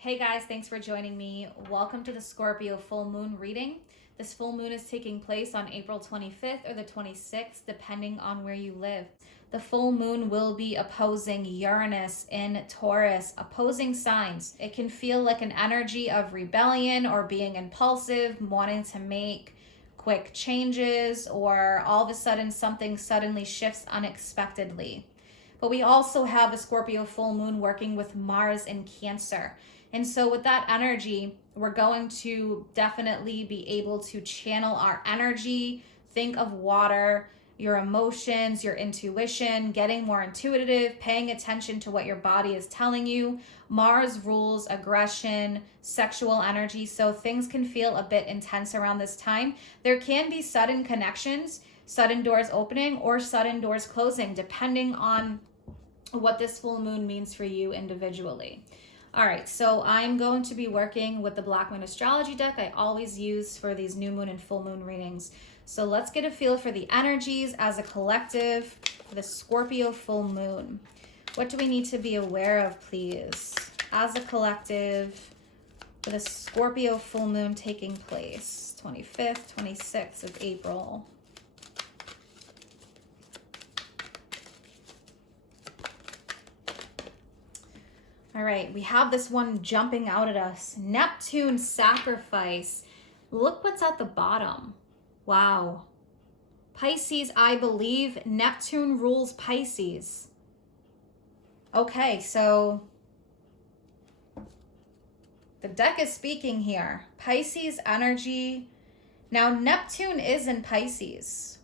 Hey guys, thanks for joining me. Welcome to the Scorpio full moon reading. This full moon is taking place on April 25th or the 26th, depending on where you live. The full moon will be opposing Uranus in Taurus, opposing signs. It can feel like an energy of rebellion or being impulsive, wanting to make quick changes, or all of a sudden something suddenly shifts unexpectedly. But we also have a Scorpio full moon working with Mars in Cancer. And so with that energy, we're going to definitely be able to channel our energy, think of water, your emotions, your intuition, getting more intuitive, paying attention to what your body is telling you. Mars rules aggression, sexual energy, so things can feel a bit intense around this time. There can be sudden connections, sudden doors opening, or sudden doors closing, depending on what this full moon means for you individually. All right, so I'm going to be working with the Black Moon Astrology deck I always use for these new moon and full moon readings. So let's get a feel for the energies as a collective for the Scorpio full moon. What do we need to be aware of, please, as a collective for the Scorpio full moon taking place 25th, 26th of April? All right, we have this one jumping out at us. Neptune sacrifice. Look what's at the bottom. Wow. Pisces, I believe. Neptune rules Pisces. Okay, so the deck is speaking here. Pisces energy. Now, Neptune is in Pisces.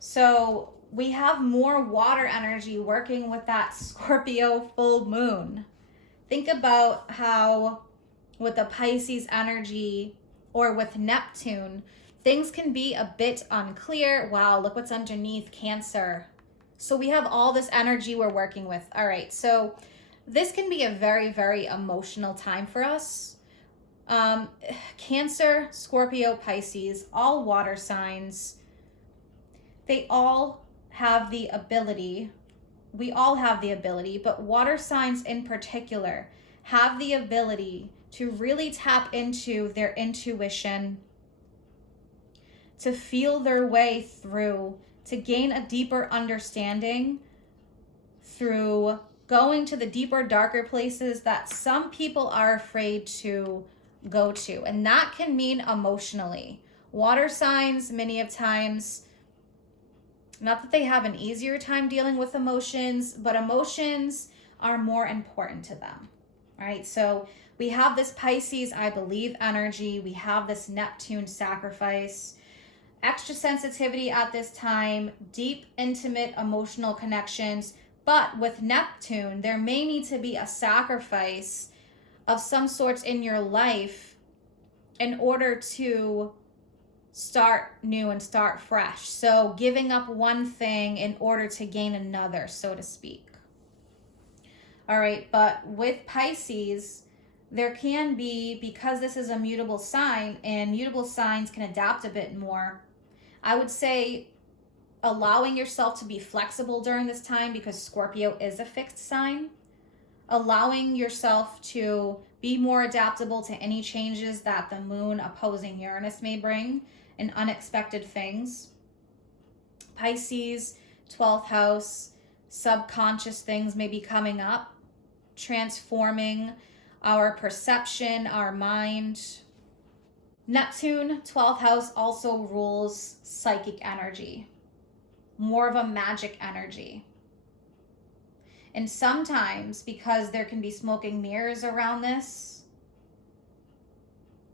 So we have more water energy working with that Scorpio full moon. Think about how with the Pisces energy or with Neptune, things can be a bit unclear. Wow, look what's underneath Cancer. So we have all this energy we're working with. All right, so this can be a very, very emotional time for us. Cancer, Scorpio, Pisces, all water signs. They all have the ability, we all have the ability, but water signs in particular have the ability to really tap into their intuition, to feel their way through, to gain a deeper understanding through going to the deeper, darker places that some people are afraid to go to. And that can mean emotionally. Water signs, many of times, not that they have an easier time dealing with emotions, but emotions are more important to them, right? So we have this Pisces, I believe, energy. We have this Neptune sacrifice, extra sensitivity at this time, deep, intimate, emotional connections. But with Neptune, there may need to be a sacrifice of some sorts in your life in order to start new and start fresh. So giving up one thing in order to gain another, so to speak. All right, but with Pisces, there can be, because this is a mutable sign and mutable signs can adapt a bit more, I would say allowing yourself to be flexible during this time, because Scorpio is a fixed sign, allowing yourself to be more adaptable to any changes that the moon opposing Uranus may bring and unexpected things. Pisces, 12th house, subconscious things may be coming up, transforming our perception, our mind. Neptune, 12th house, also rules psychic energy, more of a magic energy. And sometimes, because there can be smoking mirrors around this,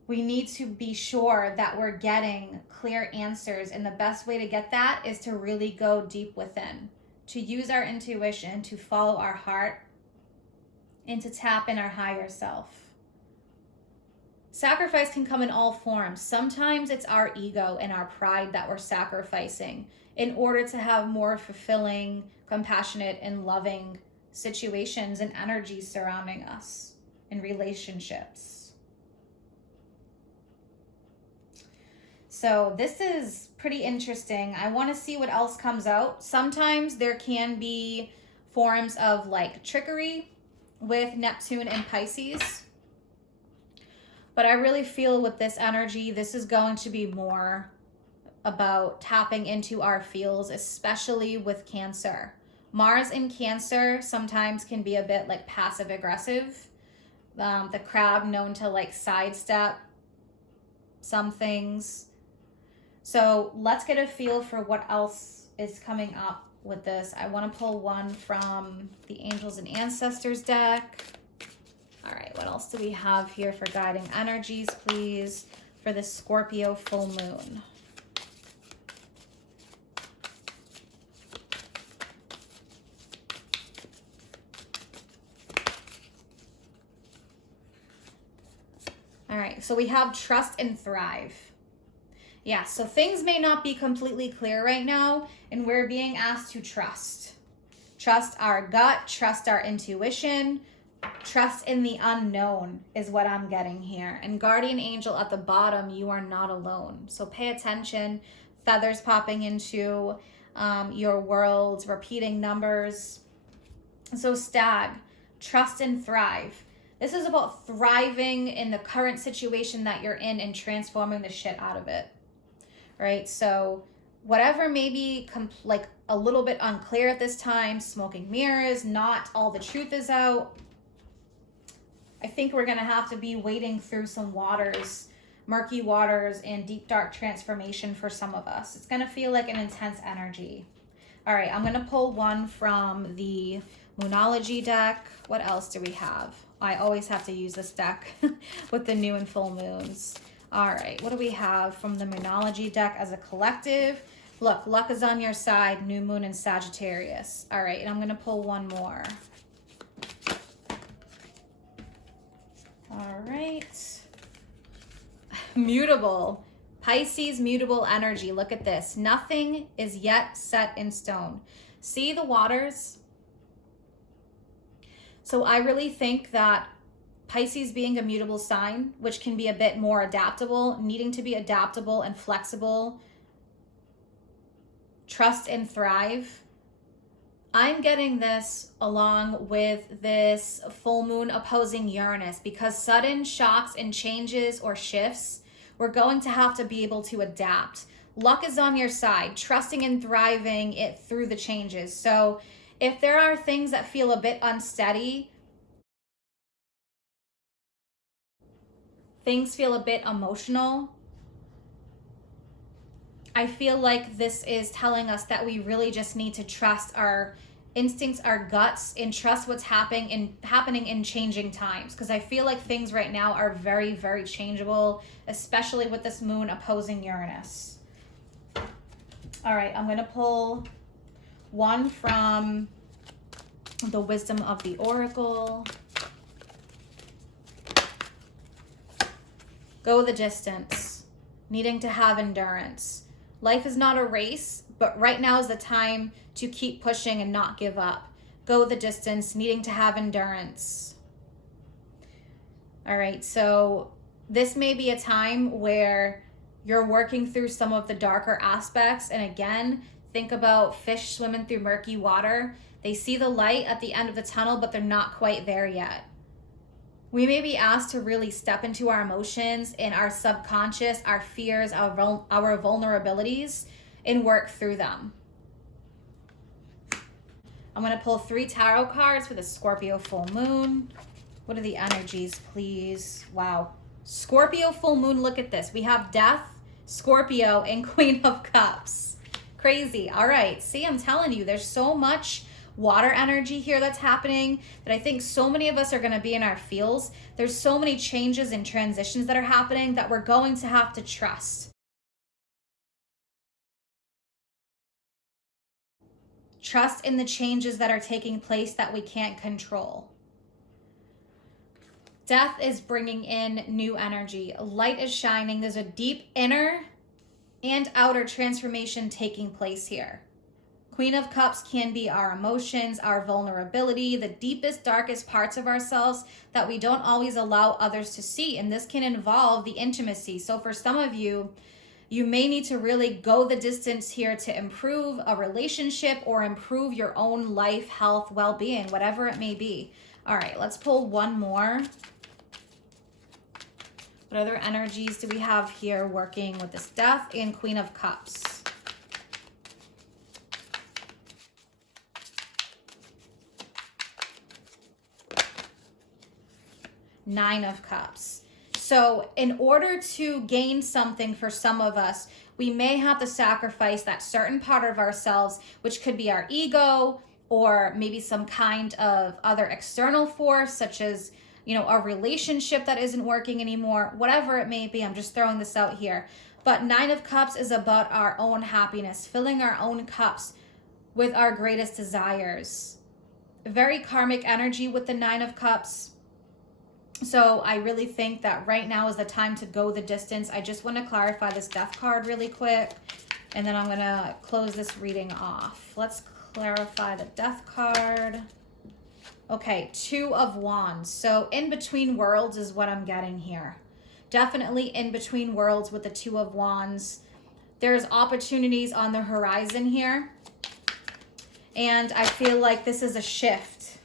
we need to be sure that we're getting clear answers. And the best way to get that is to really go deep within, to use our intuition, to follow our heart, and to tap in our higher self. Sacrifice can come in all forms. Sometimes it's our ego and our pride that we're sacrificing in order to have more fulfilling, compassionate, and loving situations and energies surrounding us in relationships. So this is pretty interesting. I want to see what else comes out. Sometimes there can be forms of like trickery with Neptune and Pisces. But I really feel with this energy, this is going to be more about tapping into our feels, especially with Cancer. Mars in Cancer sometimes can be a bit like passive aggressive. The crab known to like sidestep some things. So let's get a feel for what else is coming up with this. I want to pull one from the Angels and Ancestors deck. All right, what else do we have here for guiding energies, please, for the Scorpio full moon? All right, so we have trust and thrive. Yeah, so things may not be completely clear right now, and we're being asked to trust. Trust our gut, trust our intuition, trust in the unknown is what I'm getting here. And guardian angel at the bottom, you are not alone. So pay attention, feathers popping into your world, repeating numbers. So stag, trust and thrive. This is about thriving in the current situation that you're in and transforming the shit out of it, right? So whatever may be like a little bit unclear at this time, smoking mirrors, not all the truth is out. I think we're going to have to be wading through some waters, murky waters and deep dark transformation for some of us. It's going to feel like an intense energy. All right, I'm going to pull one from the Monology deck. What else do we have? I always have to use this deck with the new and full moons. All right, what do we have from the Monology deck as a collective? Look, luck is on your side, new moon and Sagittarius. All right, and I'm going to pull one more. All right. Mutable. Pisces mutable energy. Look at this. Nothing is yet set in stone. See the waters? So I really think that Pisces being a mutable sign, which can be a bit more adaptable, needing to be adaptable and flexible, trust and thrive. I'm getting this along with this full moon opposing Uranus, because sudden shocks and changes or shifts, we're going to have to be able to adapt. Luck is on your side, trusting and thriving it through the changes. So if there are things that feel a bit unsteady, things feel a bit emotional, I feel like this is telling us that we really just need to trust our instincts, our guts, and trust what's happening in changing times. Because I feel like things right now are very, very changeable, especially with this moon opposing Uranus. All right, I'm going to pull one from the Wisdom of the Oracle. Go the distance, needing to have endurance. Life is not a race, but right now is the time to keep pushing and not give up. Go the distance, needing to have endurance. All right, so this may be a time where you're working through some of the darker aspects. And again, think about fish swimming through murky water. They see the light at the end of the tunnel, but they're not quite there yet. We may be asked to really step into our emotions and our subconscious, our fears, our vulnerabilities, and work through them. I'm going to pull 3 tarot cards for the Scorpio full moon. What are the energies, please? Wow. Scorpio full moon, look at this. We have Death, Scorpio, and Queen of Cups. Crazy. All right. See, I'm telling you, there's so much water energy here that's happening that I think so many of us are going to be in our feels. There's so many changes and transitions that are happening that we're going to have to trust. Trust in the changes that are taking place that we can't control. Death is bringing in new energy. Light is shining. There's a deep inner and outer transformation taking place here. Queen of Cups can be our emotions, our vulnerability, the deepest, darkest parts of ourselves that we don't always allow others to see. And this can involve the intimacy. So for some of you, You may need to really go the distance here to improve a relationship or improve your own life, health, well-being, whatever it may be. All right, let's pull one more. What other energies do we have here working with this Death and Queen of Cups? Nine of Cups. So in order to gain something for some of us, we may have to sacrifice that certain part of ourselves, which could be our ego or maybe some kind of other external force, such as, you know, a relationship that isn't working anymore, whatever it may be. I'm just throwing this out here. But Nine of Cups is about our own happiness, filling our own cups with our greatest desires. Very karmic energy with the Nine of Cups. So I really think that right now is the time to go the distance. I just want to clarify this Death card really quick, and then I'm going to close this reading off. Let's clarify the Death card. Okay, Two of Wands. So in between worlds is what I'm getting here. Definitely in between worlds with the Two of Wands. There's opportunities on the horizon here. And I feel like this is a shift.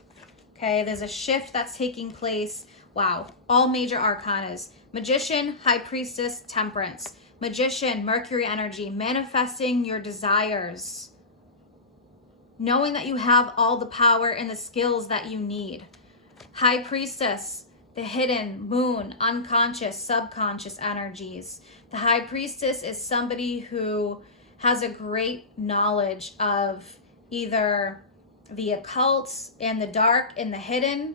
Okay, there's a shift that's taking place. Wow, all major arcanas. Magician, High Priestess, Temperance. Magician, Mercury energy, manifesting your desires. Knowing that you have all the power and the skills that you need. High Priestess, the hidden, moon, unconscious, subconscious energies. The High Priestess is somebody who has a great knowledge of either the occult and the dark and the hidden,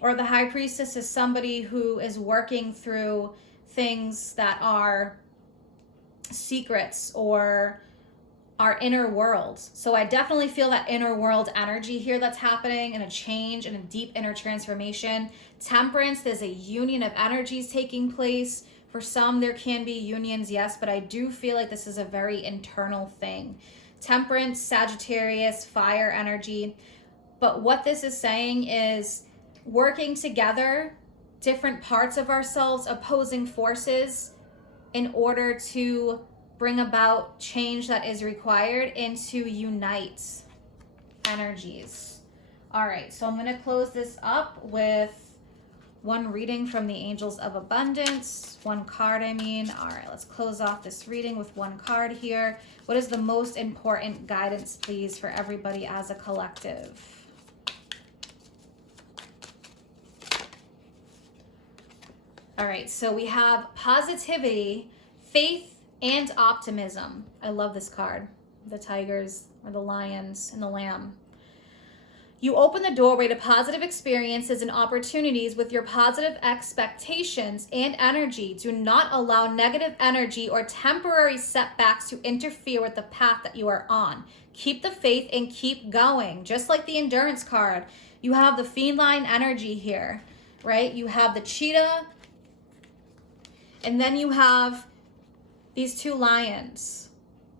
or the High Priestess is somebody who is working through things that are secrets or our inner world. So I definitely feel that inner world energy here that's happening, and a change and a deep inner transformation. Temperance, there's a union of energies taking place. For some, there can be unions, yes, but I do feel like this is a very internal thing. Temperance, Sagittarius, fire energy. But what this is saying is working together, different parts of ourselves, opposing forces, in order to bring about change that is required and to unite energies. All right, so I'm going to close this up with one reading from the Angels of Abundance. One card, I mean. All right, let's close off this reading with one card here. What is the most important guidance, please, for everybody as a collective? All right, so we have positivity, faith, and optimism. I love this card. The tigers, or the lions, and the lamb. You open the doorway to positive experiences and opportunities with your positive expectations and energy. Do not allow negative energy or temporary setbacks to interfere with the path that you are on. Keep the faith and keep going. Just like the endurance card, you have the feline energy here, right? You have the cheetah, and then you have these two lions.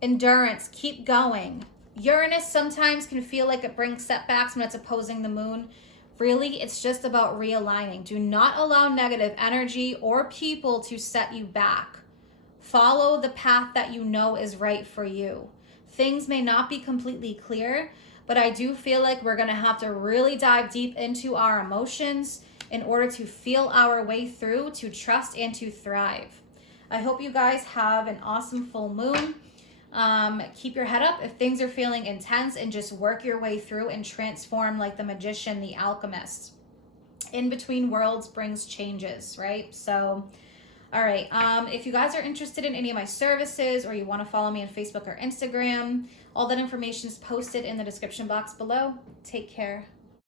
Endurance, keep going. Uranus sometimes can feel like it brings setbacks when it's opposing the moon. Really, it's just about realigning. Do not allow negative energy or people to set you back. Follow the path that you know is right for you. Things may not be completely clear, but I do feel like we're going to have to really dive deep into our emotions in order to feel our way through, to trust and to thrive. I hope you guys have an awesome full moon. Keep your head up if things are feeling intense, and just work your way through and transform like the magician, the alchemist. In between worlds brings changes, right? So, all right. If you guys are interested in any of my services, or you want to follow me on Facebook or Instagram, all that information is posted in the description box below. Take care.